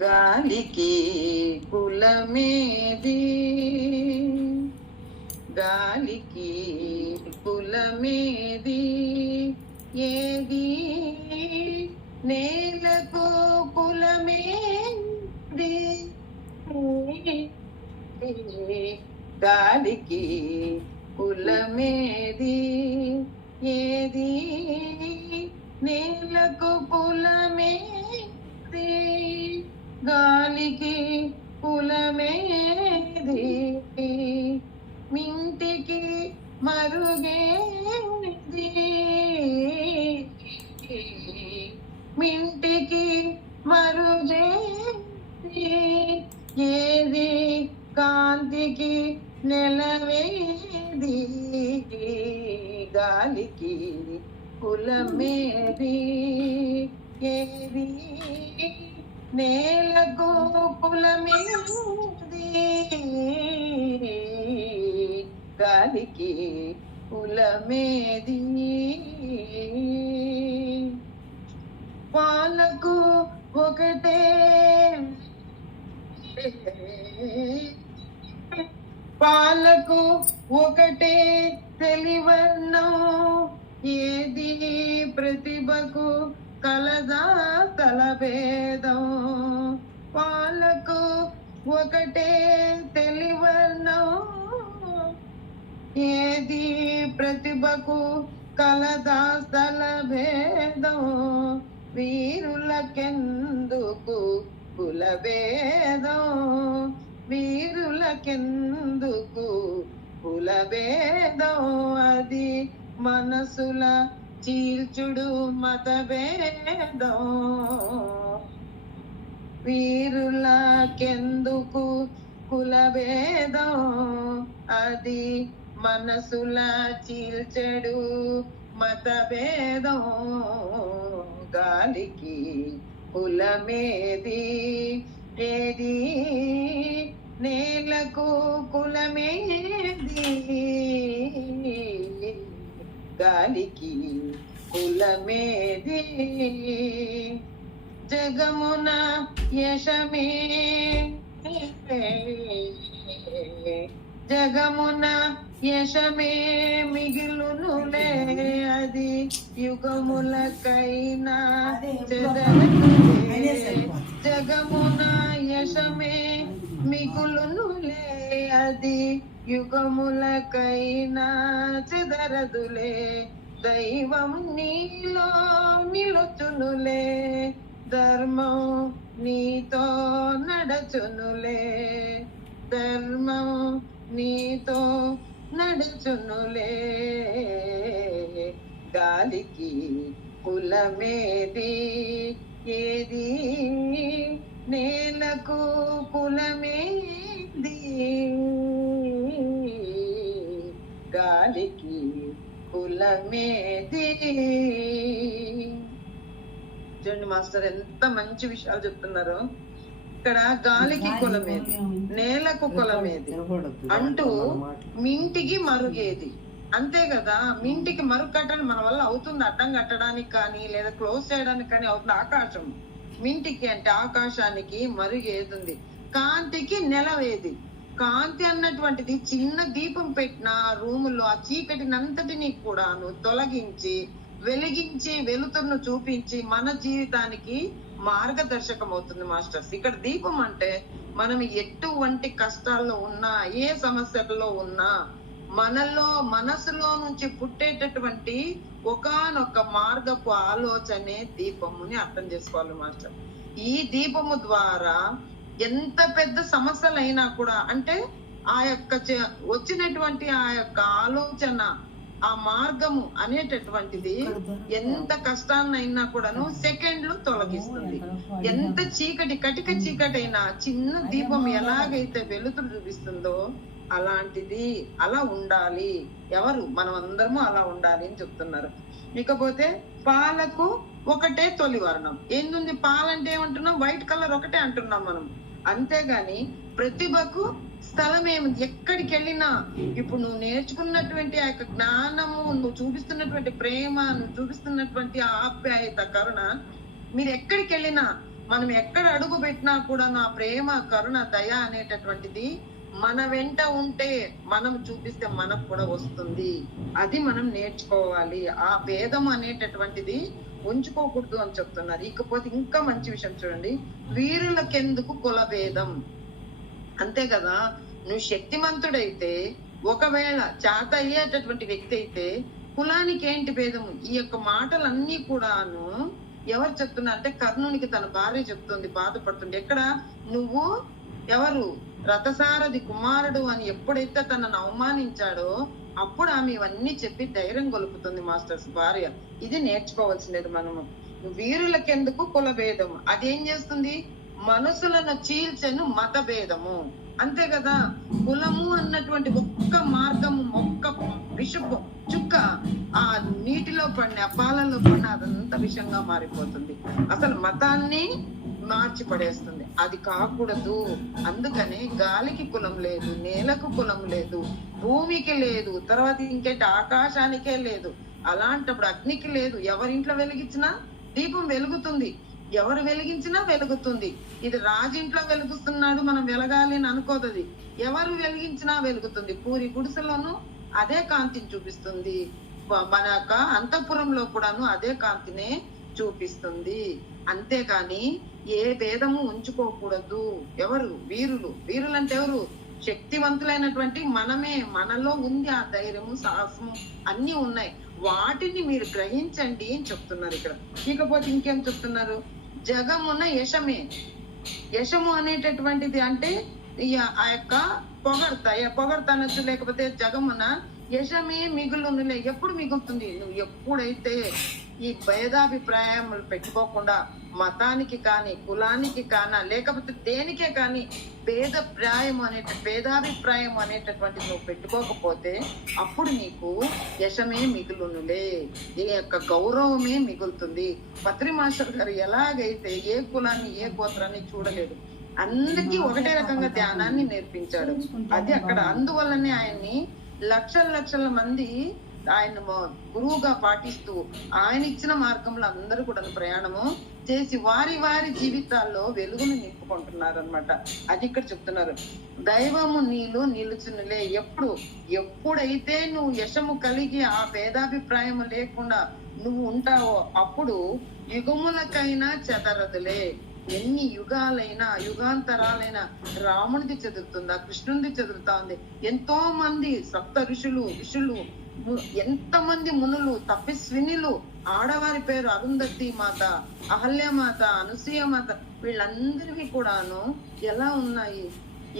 గాలికి కులమేది, గాలికి కులమేది, ఏది నేలకు కులమేది, గాలికి కులమేది, ఏది నేలకు కులమేది, గాలికి కులమేది, మింటికి మరుగేది, మింటికి మరుగేది, ఏది కాంతికి నెలవేది, గాలికి కులమేది, ఏది నేలకు కులమేది, గాలికి కులమేది, పాలకు ఒకటే పాలకు ఒకటే తెలివన్నో, ఏది ప్రతిభకు కలదా తలభేదం, పాలకు ఒకటే తెలివన్నో, ఏది ప్రతిభకు కలదా తలభేదం, వీరులకెందుకు కులభేదం, వీరులకెందుకు కులభేదం, అది మనసుల చీల్చుడు మతభేదం, వీరులకెందుకు కులభేదం, అది మనసుల చీల్చెడు మతభేదం, గాలికి కులమేది, ఏది నేలకు కులమేది, గాలికి కులమేది, జగమున యశమే జగమున యశమే మిగిలునులే, అది యుగములకైనా చెదరనులే, జగమున యశమే మిగులునులే, అది యుగములకైనా చెదరదులే, దైవం నీలో నిలుచునులే, ధర్మం నీతో నడచునులే, ధర్మం నీతో నడుచునులే, గాలికి కులమేది, ఏది నేలకు కులమేది, గాలికి కులమేది. చూడండి మాస్టర్ ఎంత మంచి విషయాలు చెప్తున్నారు. ఇక్కడ గాలికి కులమేది, నేలకు కులమేది అంటూ మింటికి మరుగేది. అంతే కదా, మింటికి మరుగు కట్టడం మన వల్ల అవుతుంది, అడ్డం కట్టడానికి కానీ లేదా క్లోజ్ చేయడానికి కానీ అవుతుంది. ఆకాశం మింటికి అంటే ఆకాశానికి మరుగేది, కాంతికి నెలవేది. కాంతి అన్నటువంటిది చిన్న దీపం పెట్టిన రూములో ఆ చీకటినంతటినీ కూడాను తొలగించి వెలిగించి వెలుతురును చూపించి మన జీవితానికి మార్గదర్శకం అవుతుంది మాస్టర్స్. ఇక్కడ దీపం అంటే మనం ఎటువంటి కష్టాల్లో ఉన్నా, ఏ సమస్యల్లో ఉన్నా, మనలో మనసులో నుంచి పుట్టేటటువంటి ఒకానొక మార్గపు ఆలోచనే దీపముని అర్థం చేసుకోవాలి మాస్టర్. ఈ దీపము ద్వారా ఎంత పెద్ద సమస్యలైనా కూడా, అంటే ఆ యొక్క వచ్చినటువంటి ఆ యొక్క ఆలోచన, ఆ మార్గము అనేటటువంటిది ఎంత కష్టాన్నైనా కూడాను సెకండ్లు తొలగిస్తుంది. ఎంత చీకటి కటిక చీకటి అయినా చిన్న దీపం ఎలాగైతే వెలుతురు చూపిస్తుందో అలాంటిది, అలా ఉండాలి. ఎవరు? మనం అందరము అలా ఉండాలి అని చెప్తున్నారు. ఇకపోతే పాలకు ఒకటే తొలి వర్ణం. ఏంది పాలంటే ఏమంటున్నాం? వైట్ కలర్ ఒకటే అంటున్నాం మనం. అంతేగాని ప్రతిభకు స్థలం ఏముంది? ఎక్కడికి వెళ్ళినా ఇప్పుడు నువ్వు నేర్చుకున్నటువంటి ఆ యొక్క జ్ఞానము, నువ్వు చూపిస్తున్నటువంటి ప్రేమ, నువ్వు చూపిస్తున్నటువంటి ఆప్యాయత, కరుణ, మీరు ఎక్కడికి వెళ్ళినా మనం ఎక్కడ అడుగు పెట్టినా కూడా నా ప్రేమ కరుణ దయ అనేటటువంటిది మన వెంట ఉంటే మనం చూపిస్తే మనకు కూడా వస్తుంది. అది మనం నేర్చుకోవాలి. ఆ భేదం అనేటటువంటిది ఉంచుకోకూడదు అని చెప్తున్నారు. ఇకపోతే ఇంకా మంచి విషయం చూడండి, వీరులకెందుకు కుల భేదం. అంతే కదా, నువ్వు శక్తిమంతుడైతే, ఒకవేళ చేత అయ్యేటటువంటి వ్యక్తి అయితే కులానికి ఏంటి భేదము? ఈ యొక్క మాటలన్నీ కూడాను ఎవరు చెప్తున్నారు అంటే కర్ణునికి తన భార్య చెప్తుంది, బాధపడుతుంది. ఎక్కడ నువ్వు ఎవరు రథసారథి కుమారుడు అని ఎప్పుడైతే తనను అవమానించాడో అప్పుడు ఆమె ఇవన్నీ చెప్పి ధైర్యం గొలుపుతుంది మాస్టర్స్ భార్య. ఇది నేర్చుకోవాల్సినది మనము. వీరులకెందుకు కుల భేదం, అదేం చేస్తుంది? మనసులను చీల్చెను మత భేదము. అంతే కదా, కులము అన్నటువంటి ఒక్క మార్గము, ఒక్క విషపు చుక్క ఆ నీటిలో పడిన, పాలలో పడిన అదంతా విషంగా మారిపోతుంది. అసలు మతాన్ని మార్చి పడేస్తుంది. అది కాకూడదు. అందుకని గాలికి కులం లేదు, నేలకు కులం లేదు, భూమికి లేదు, తర్వాత ఇంకేంటి ఆకాశానికే లేదు. అలాంటప్పుడు అగ్నికి లేదు. ఎవరింట్లో వెలిగించినా దీపం వెలుగుతుంది, ఎవరు వెలిగించినా వెలుగుతుంది. ఇది రాజింట్లో వెలుగుతున్నాడు మనం వెలగాలి అని అనుకోదది. ఎవరు వెలిగించినా వెలుగుతుంది. పూరి గుడిసెలోను అదే కాంతిని చూపిస్తుంది, మన యొక్క అంతఃపురంలో కూడాను అదే కాంతినే చూపిస్తుంది. అంతేకాని ఏ భేదము ఉంచుకోకూడదు. ఎవరు వీరులు? వీరులు అంటే ఎవరు? శక్తివంతులైనటువంటి మనమే. మనలో ఉంది ఆ ధైర్యము, సాహసము అన్ని ఉన్నాయి. వాటిని మీరు గ్రహించండి అని చెప్తున్నారు ఇక్కడ. ఇకపోతే ఇంకేం చెప్తున్నారు? జగమున యశమే. యశము అనేటటువంటిది అంటే ఆ యొక్క పొగడత అనొచ్చు, లేకపోతే జగమున యశమే మిగులునులే. ఎప్పుడు మిగులుతుంది? నువ్వు ఎప్పుడైతే ఈ భేదాభిప్రాయములు పెట్టుకోకుండా మతానికి కానీ, కులానికి కానా, లేకపోతే దేనికే కానీ భేదాభిప్రాయం అనేటటువంటిది నువ్వు పెట్టుకోకపోతే అప్పుడు నీకు యశమే మిగులునులే, ఈ యొక్క గౌరవమే మిగులుతుంది. పత్రి మాస్టర్ గారు ఎలాగైతే ఏ కులాన్ని ఏ గోత్రాన్ని చూడలేదు, అందరికీ ఒకటే రకంగా ధ్యానాన్ని నేర్పించాడు. అది అక్కడ. అందువల్లనే ఆయన్ని లక్షల మంది ఆయన గురువుగా పాటిస్తూ ఆయన ఇచ్చిన మార్గంలో అందరూ కూడా ప్రయాణము చేసి వారి వారి జీవితాల్లో వెలుగును నింపుకుంటున్నారు అన్నమాట. అది ఇక్కడ చెప్తున్నారు. దైవము నీలో నిలుచునులే. ఎప్పుడైతే నువ్వు యశము కలిగి ఆ భేదాభిప్రాయం లేకుండా నువ్వు ఉంటావో అప్పుడు యుగములకైనా చెదరదులే. ఎన్ని యుగాలైనా, యుగాంతరాలైనా రామునిది చెదురుతుందా, కృష్ణునిది చెదురుతా ఉంది. ఎంతో మంది సప్త ఋషులు, ఎంతమంది మునులు, తపస్వినులు, ఆడవారి పేరు అరుంధతి మాత, అహల్యమాత, అనసూయమాత, వీళ్ళందరికీ కూడాను ఎలా ఉన్నాయి?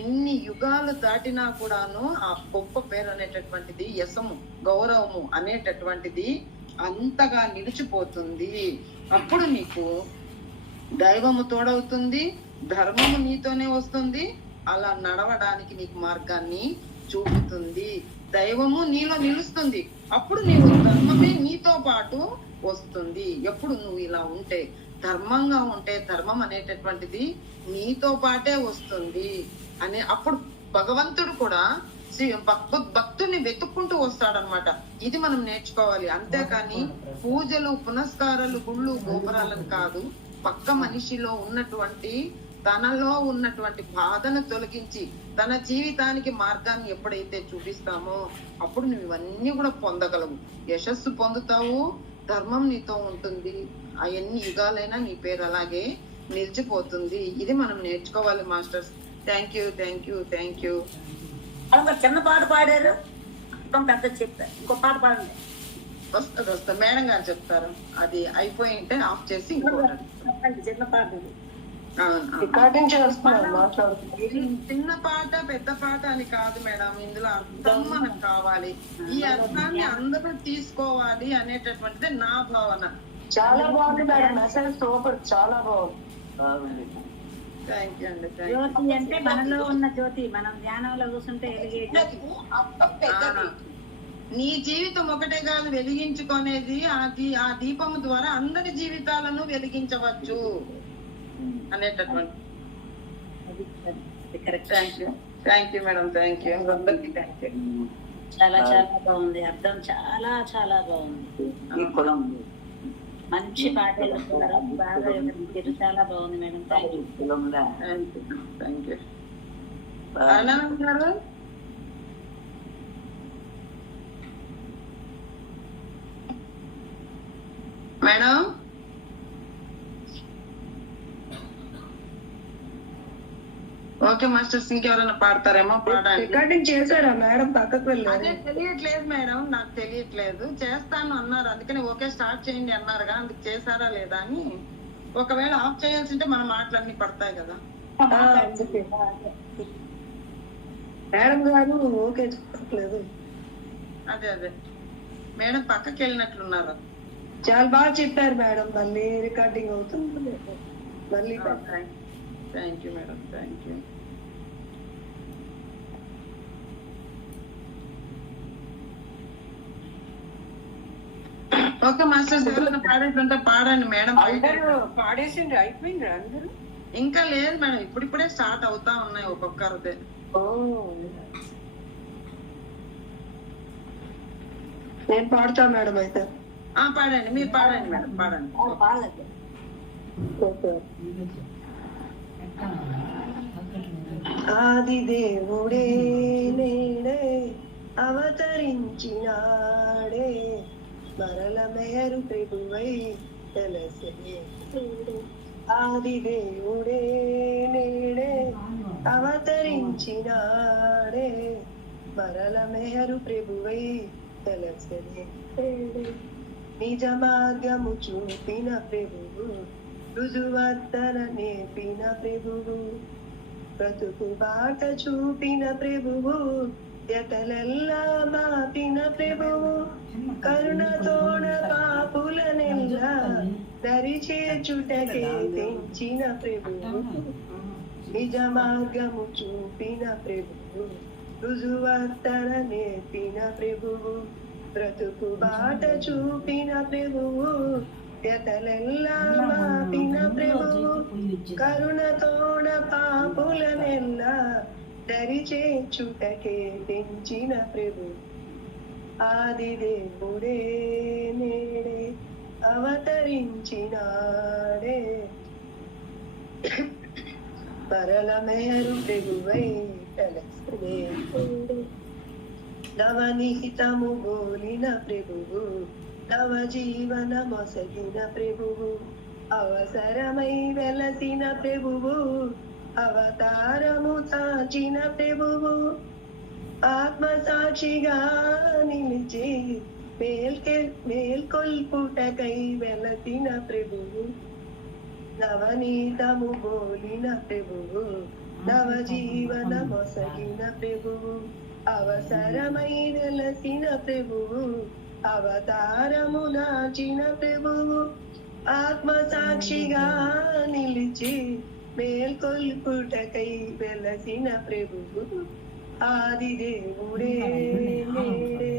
ఎన్ని యుగాలు దాటినా కూడాను ఆ గొప్ప పేరు అనేటటువంటిది, యశము, గౌరవము అనేటటువంటిది అంతగా నిలిచిపోతుంది. అప్పుడు నీకు దైవము తోడవుతుంది, ధర్మము నీతోనే వస్తుంది, అలా నడవడానికి నీకు మార్గాన్ని చూపుతుంది. దైవము నీలో నిలుస్తుంది, అప్పుడు నీవు ధర్మమే నీతో పాటు వస్తుంది. ఎప్పుడు నువ్వు ఇలా ఉంటే, ధర్మంగా ఉంటే, ధర్మం అనేటటువంటిది నీతో పాటే వస్తుంది అని అప్పుడు భగవంతుడు కూడా భక్తుడిని వెతుక్కుంటూ వస్తాడనమాట. ఇది మనం నేర్చుకోవాలి. అంతేకాని పూజలు, పునస్కారాలు, గుళ్ళు, గోపురాలను కాదు, పక్క మనిషిలో ఉన్నటువంటి, తనలో ఉన్నటువంటి బాధను తొలగించి తన జీవితానికి మార్గాన్ని ఎప్పుడైతే చూపిస్తామో అప్పుడు నువ్వు ఇవన్నీ కూడా పొందగలవు. యశస్సు పొందుతావు, ధర్మం నీతో ఉంటుంది, ఆ ఎన్ని యుగాలైనా నీ పేరు అలాగే నిలిచిపోతుంది. ఇది మనం నేర్చుకోవాలి masters. Thank you, thank you, thank you. ఒక చిన్న పాట పాడారు, పెద్ద చెప్పారు. ఇంకో పాట పాడండి. వస్తా మేడం గారు చెప్తారు. అది అయిపోయింటే ఆఫ్ చేసి ఇంకోటి చిన్న పాట. చిన్న పాట పెద్ద పాట అని కాదు మేడం, ఇందులో అర్థం మనకు కావాలి. ఈ అర్థాన్ని అందరూ తీసుకోవాలి అనేటటువంటిది నా భావన. చాలా బాగుంది మేడం, మెసేజ్ సూపర్, చాలా బాగుంది. థ్యాంక్ యూ అండి. జ్యోతి అంటే మనలో ఉన్న జ్యోతి, మనం ధ్యానంలో కూర్చుంటే నీ జీవితం ఒకటే కాదు వెలిగించుకునేది, ఆ దీపము ద్వారా అందరి జీవితాలను వెలిగించవచ్చు అనేటటువంటి. Thank you madam, thank you. చాలా చాలా బాగుంది, అర్థం చాలా చాలా బాగుంది. మంచి పాట వెళ్తున్నారు, బాగా వివరించారు, చాలా బాగుంది madam. Thank you. Thank you. ఎలా ఉన్నారు? మేడం ఓకే మాస్టర్స్, ఇంకెవరైనా పాడతారేమో పాడండి. రికార్డింగ్ చేశారా మేడం? పక్కకు వెళ్ళారు. అదే తెలియట్లేదు మేడం, నాకు తెలియట్లేదు. చేస్తాను అన్నారు, అందుకని ఓకే స్టార్ట్ చేయండి అన్నారుగా, అందుకు చేశారా లేదా అని. ఒకవేళ ఆఫ్ చేయాల్సి ఉంటే మన మాటలన్నీ పడతాయి కదా. మేడం గారు ఓకే చెప్పట్లేదు. అదే అదే మేడం పక్కకి వెళ్ళినట్లున్నారు. చాలా బాగా చెప్పారు మేడం. మళ్ళీ రికార్డింగ్ అవుతుంది. మళ్ళీ thank you madam, thank you. Okay masters, ఎవరైనా పాడేటుంటే పాడండి మేడం. పాడేసిండ్రు, అయిపోయింది అందరూ. ఇంకా లేదు మేడం, ఇప్పుడిప్పుడే స్టార్ట్ అవుతా ఉన్నాయి ఒక్కొక్కరిదే. నేను పాడతా మేడం అయితే. పాడండి, మీరు పాడండి మేడం, పాడండి. ఆది దేవుడే నేడే అవతరించినాడే, మరల మేరు ప్రభువై తెలిసే. ఆది దేవుడే నేడే అవతరించినాడే, మరల మేరు ప్రభువై తెలిసే. నిజ మార్గము చూపిన ప్రభువు, రుజువర్తన నేర్పిన ప్రభువు, బ్రతుకు బాట చూపిన ప్రభువు, ఎతలెల్లా మాపిన ప్రభువు, కరుణతోన పాపులనెల్లా దరి చేర్చుటకే పెంచిన ప్రభువు. నిజ మార్గము చూపిన ప్రభువు, రుజువర్తన నేర్పిన ప్రభువు, బ్రతుకు బాట చూపిన ప్రభువు, ఎతలెల్లా మాపిన ప్రభువు, కరుణతోడ పాపులనెల్లా దరి చేర్చుటకే పెంచిన ప్రభు. ఆది దేవుడే నేడే అవతరించినాడే, పరల మేరు ప్రభువై తలసే. నవనిహితము గోలిన ప్రభువు, నవ జీవన మొసగిన ప్రభువు, అవసరమై వెలసిన ప్రభువు, అవతారము దాచిన ప్రభువు, ఆత్మ సాక్షిగా నిలిచి మేల్కొల్పుటకై వెలసిన ప్రభువు, నవనీతము గోలిన ప్రభువు, నవ జీవన మొసగిన ప్రభువు, అవసరమై వెలసిన ప్రభువు, అవతారము దాచిన ప్రభువు, ఆత్మ సాక్షిగా నిలిచి మేల్కొల్పుటకై వెలసిన ప్రభువు. ఆది దేవుడే నేడే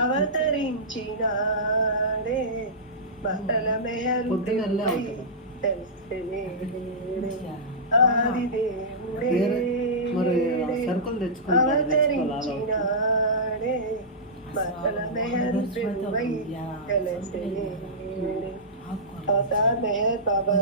అవతరించినాడే, మరల మేరు ప్రభువై తెలిసే. ఆది దేవుడే అవతరించినాడే, మరల మేరు ప్రభువై తెలిసే. అవతార్ మెహర్ బాబా.